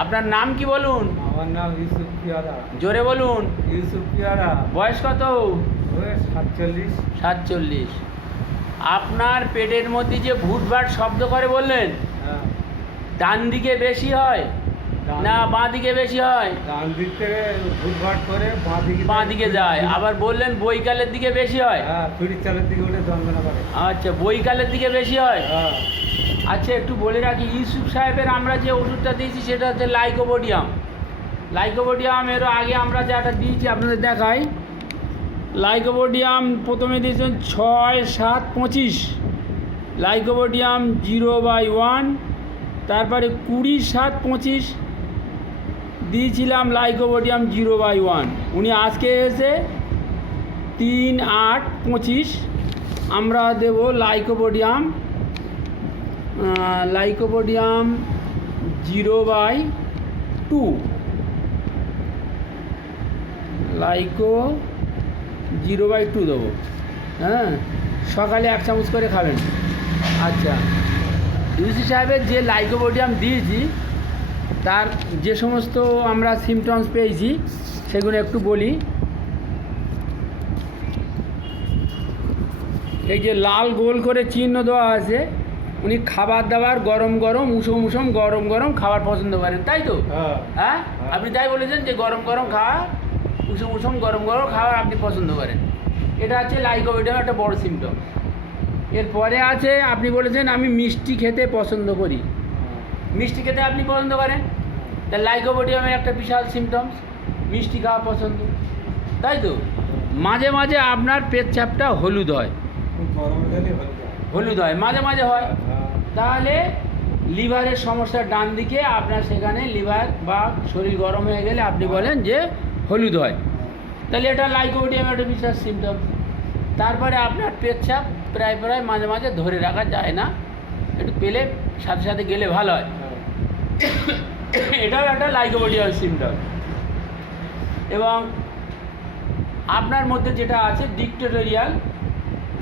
আপনার নাম কি বলুন? আমার নাম ইউসুফ পিয়ারা। জোরে বলুন। ইউসুফ পিয়ারা। বয়স কত? বয়স 47। 47। আপনার পেটের মধ্যে যে ভুটভাট শব্দ করে বললেন, হ্যাঁ। ডান দিকে বেশি হয় না বাঁ দিকে বেশি হয়? ডান দিক থেকে ভুটভাট করে বাঁ দিকে যায়। আবার বললেন বৈকালের দিকে বেশি হয়। হ্যাঁ, পিঠের চালের দিকে উঠে যন্ত্রণা করে। আচ্ছা, বৈকালের দিকে বেশি হয়। হ্যাঁ। আচ্ছা, একটু বলে রাখি, ইউসুফ সাহেবের আমরা যে ওষুধটা দিয়েছি সেটা হচ্ছে লাইকোপোডিয়াম। লাইকোপোডিয়াম এর আগে আমরা যেটা দিয়েছি আপনাদের দেখাই। লাইকোপোডিয়াম প্রথমে দিয়েছেন 6, 7, 25। লাইকোপোডিয়াম 0/1, তারপরে 20, 7, 25 দিয়েছিলাম লাইকোপোডিয়াম 0/1। উনি আজকে এসে 3, 8, 25 আমরা দেব লাইকোপোডিয়াম 0/2। লাইকো 0/2 দেবো। হ্যাঁ, সকালে 1 চামচ করে খাবেন। আচ্ছা, ইউসি সাহেবের যে লাইকোপোডিয়াম দিয়েছি তার যে সমস্ত আমরা সিমটমস পেয়েছি সেগুলো একটু বলি। এই যে লাল গোল করে চিহ্ন দেওয়া আছে, উনি খাবার দাবার গরম গরম উষম গরম গরম খাবার পছন্দ করেন, তাই তো? হ্যাঁ। হ্যাঁ, আপনি তাই বলেছেন যে গরম গরম খাওয়া, উষম গরম গরম খাবার আপনি পছন্দ করেন। এটা হচ্ছে লাইকোপোডিয়াম একটা বড় সিমটম। এরপরে আছে আপনি বলেছেন আমি মিষ্টি খেতে পছন্দ করি। মিষ্টি খেতে আপনি পছন্দ করেন, তা লাইকোপোডিয়ামের একটা বিশাল সিমটমস মিষ্টি খাওয়া পছন্দ, তাই তো? মাঝে মাঝে আপনার পেচ্ছাপটা হলুদ হয়। খুব গরম হলে হয়ে যায়। হলুদ হয়, মাঝে মাঝে হয়। হ্যাঁ। তাহলে লিভারের সমস্যা ডান দিকে, আপনার সেখানে লিভার বা শরীর গরম হয়ে গেলে আপনি বলেন যে হলুদ হয়। তাহলে এটা লাইকোপোডিয়ামের একটা বিশেষ সিমটম। তারপরে আপনার পেচ্ছাপ প্রায় মাঝে মাঝে ধরে রাখা যায় না, একটু পেলে সাথে সাথে গেলে ভালো হয়। এটাও একটা লাইকোপোডিয়াম সিমটম। এবং আপনার মধ্যে যেটা আছে ডিক্টেটোরিয়াল,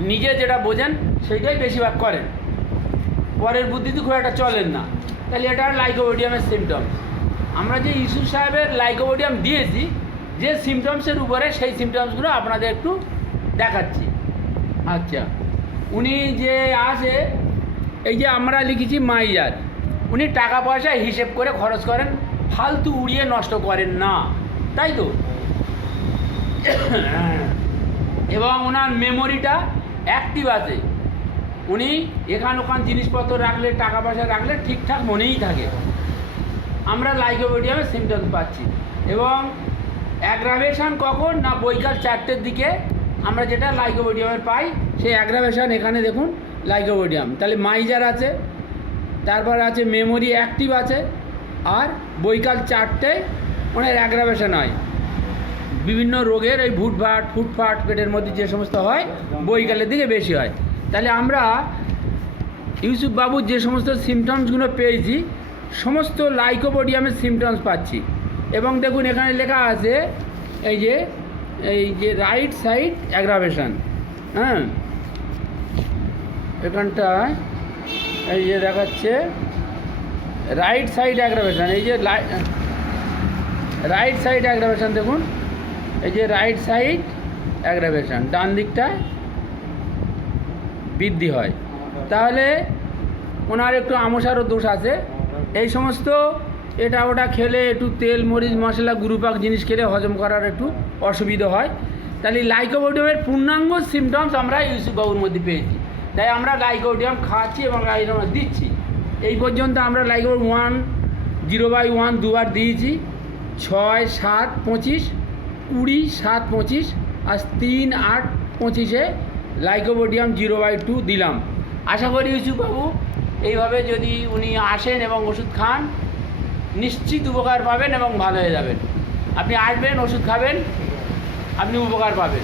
নিজে যেটা বোঝেন সেইটাই বেশিরভাগ করেন, পরের বুদ্ধিতে খুব একটা চলেন না। তাহলে এটা লাইকোপোডিয়ামের সিমটম। আমরা যে ইউসুফ সাহেবের লাইকোপোডিয়াম দিয়েছি যে সিমটমসের উপরে, সেই সিমটমসগুলো আপনাদের একটু দেখাচ্ছি। আচ্ছা, উনি যে আছে, এই যে আমরা লিখেছি মাইজার, উনি টাকা পয়সা হিসেব করে খরচ করেন, ফালতু উড়িয়ে নষ্ট করেন না, তাই তো? এবং ওনার মেমোরিটা অ্যাক্টিভ আছে। উনি এখান ওখান জিনিসপত্র রাখলে, টাকা পয়সা রাখলে ঠিকঠাক মনেই থাকে। আমরা লাইকোপোডিয়ামের সিমটমস পাচ্ছি। এবং অ্যাগ্রাভেশন কখন না, বৈকাল 4টের দিকে আমরা যেটা লাইকোপোডিয়ামের পাই, সেই অ্যাগ্রাভেশন এখানে দেখুন লাইকোপোডিয়াম। তাহলে মাইজার আছে, তারপর আছে মেমোরি অ্যাক্টিভ আছে, আর বৈকাল 4টে ওনার অ্যাগ্রাভেশন হয়। বিভিন্ন রোগের এই ফুটফাট পেটের মধ্যে যে সমস্ত হয় বৈকালের দিকে বেশি হয়। তাহলে আমরা ইউসুফ বাবুর যে সমস্ত সিমটমসগুলো পেয়েছি সমস্ত লাইকোপোডিয়ামের সিমটমস পাচ্ছি। এবং দেখুন এখানে লেখা আছে এই যে রাইট সাইড অ্যাগ্রাভেশন। হ্যাঁ, এখানটায় এই যে দেখাচ্ছে রাইট সাইড অ্যাগ্রাভেশন। এই যে রাইট সাইড অ্যাগ্রাভেশন দেখুন, এই যে রাইট সাইড অ্যাগ্রাভেশন, ডান দিকটায় বৃদ্ধি হয়। তাহলে ওনার একটু আমসারও দোষ আছে। এই সমস্ত এটা ওটা খেলে, একটু তেল মরিচ মশলা গুরুপাক জিনিস খেলে হজম করার একটু অসুবিধা হয়। তাহলে লাইকোপোডিয়ামের পূর্ণাঙ্গ সিমটমস আমরা ইউসুফ বাবুর মধ্যে পেয়েছি, তাই আমরা লাইকোপোডিয়াম খাওয়াচ্ছি এবং লাইকোপোডিয়াম দিচ্ছি। এই পর্যন্ত আমরা লাইকোপোডিয়াম 0/1 দুবার দিয়েছি, 6, 7, 25, 20, 7, 25 আর 3, 8, 25-এ লাইকোপোডিয়াম 0/2 দিলাম। আশা করি ইউসুফ বাবু এইভাবে যদি উনি আসেন এবং ওষুধ খান, নিশ্চিত উপকার পাবেন এবং ভালো হয়ে যাবেন। আপনি আসবেন, ওষুধ খাবেন, আপনি উপকার পাবেন।